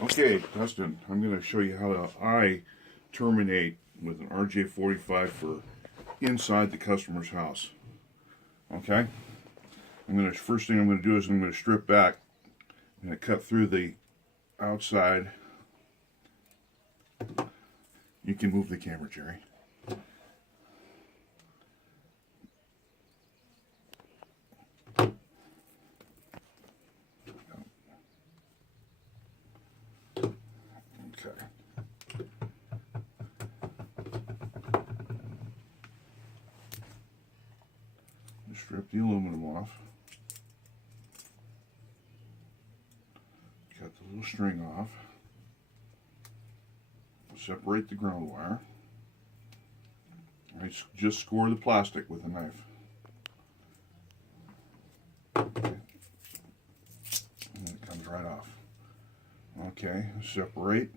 Okay, Dustin, I'm going to show you how I terminate with an RJ45 for inside the customer's house. Okay? First thing I'm going to do is I'm going to strip back. I'm going to cut through the outside. You can move the camera, Jerry. Okay. Strip the aluminum off. Cut the little string off. Separate the ground wire. I just score the plastic with a knife. Okay. And it comes right off. Okay, separate.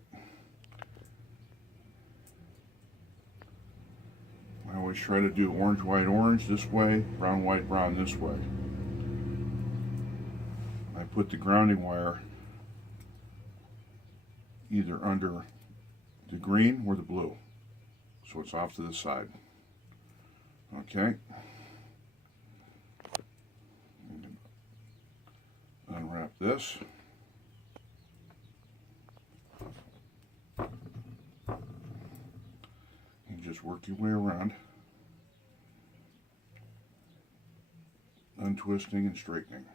I always try to do orange, white, orange this way, brown, white, brown this way. I put the grounding wire either under the green or the blue, so it's off to the side. Okay. Unwrap this. And just work your way around, untwisting and straightening.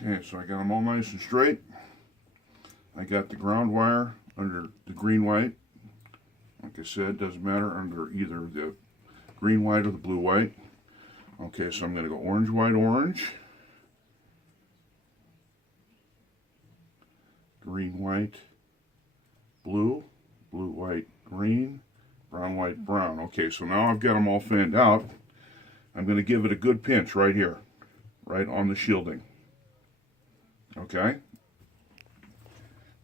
Okay, so I got them all nice and straight. I got the ground wire under the green white. Like I said, doesn't matter, under either the green white or the blue white. Okay, so I'm going to go orange, white, orange. Green, white, blue. Blue, white, green. Brown, white, brown. Okay, so now I've got them all fanned out. I'm going to give it a good pinch right here, right on the shielding. Okay?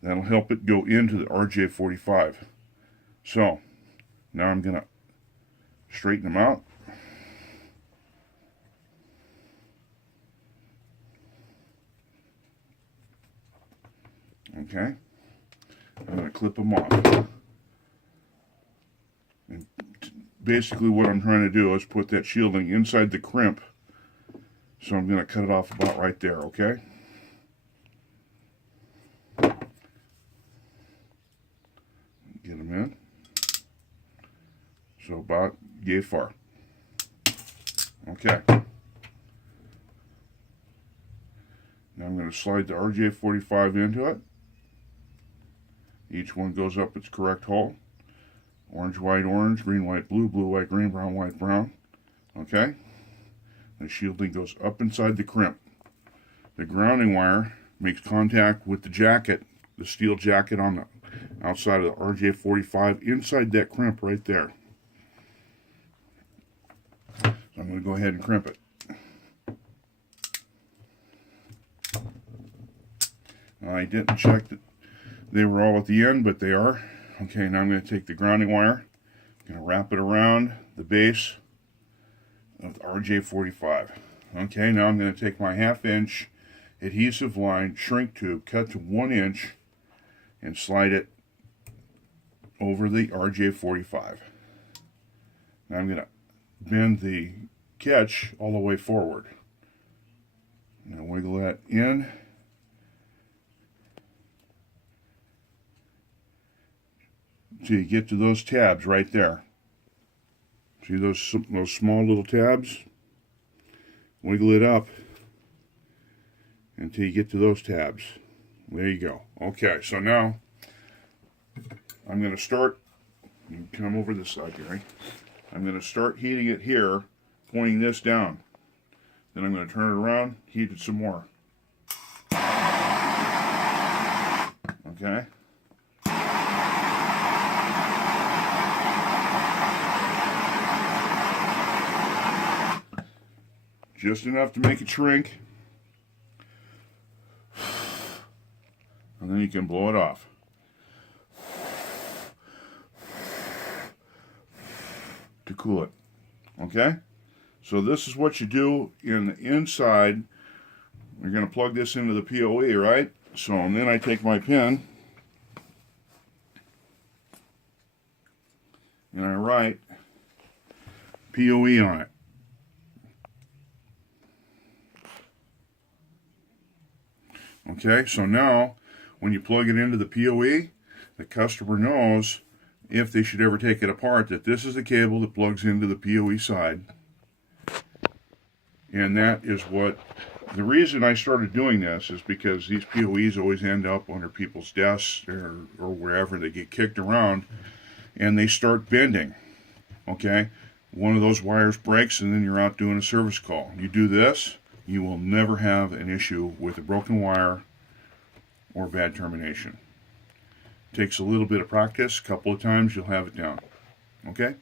That'll help it go into the RJ45. So, now I'm going to straighten them out. Okay? I'm going to clip them off. And basically what I'm trying to do is put that shielding inside the crimp. So I'm going to cut it off about right there, okay? Get them in. So about yay far. Okay. Now I'm going to slide the RJ45 into it. Each one goes up its correct hole. Orange, white, orange, green, white, blue, blue, white, green, brown, white, brown. Okay? The shielding goes up inside the crimp. The grounding wire makes contact with the jacket, the steel jacket on the outside of the RJ45, inside that crimp right there. So I'm going to go ahead and crimp it. Now, I didn't check that they were all at the end, but they are. Okay, now I'm going to take the grounding wire, I'm going to wrap it around the base of the RJ45. Okay, now I'm going to take my 1/2 inch adhesive line shrink tube, cut to 1 inch, and slide it over the RJ45. Now I'm going to bend the catch all the way forward. I'm going to wiggle that in. So you get to those tabs right there. See those small little tabs? Wiggle it up until you get to those tabs. There you go. Okay, so now I'm going to start, you can come over this side, Gary. I'm going to start heating it here, pointing this down. Then I'm going to turn it around, heat it some more. Okay? just enough to make it shrink, and then you can blow it off. To cool it. Okay? So this is what you do in the inside. You're going to plug this into the PoE, right? So and then I take my pen and I write PoE on it. Okay, so now when you plug it into the PoE, the customer knows if they should ever take it apart that this is the cable that plugs into the PoE side. And that is what, the reason I started doing this is because these PoEs always end up under people's desks or wherever they get kicked around and they start bending. Okay, one of those wires breaks and then you're out doing a service call. You do this, you will never have an issue with a broken wire or bad termination. Takes a little bit of practice, a couple of times you'll have it down. Okay?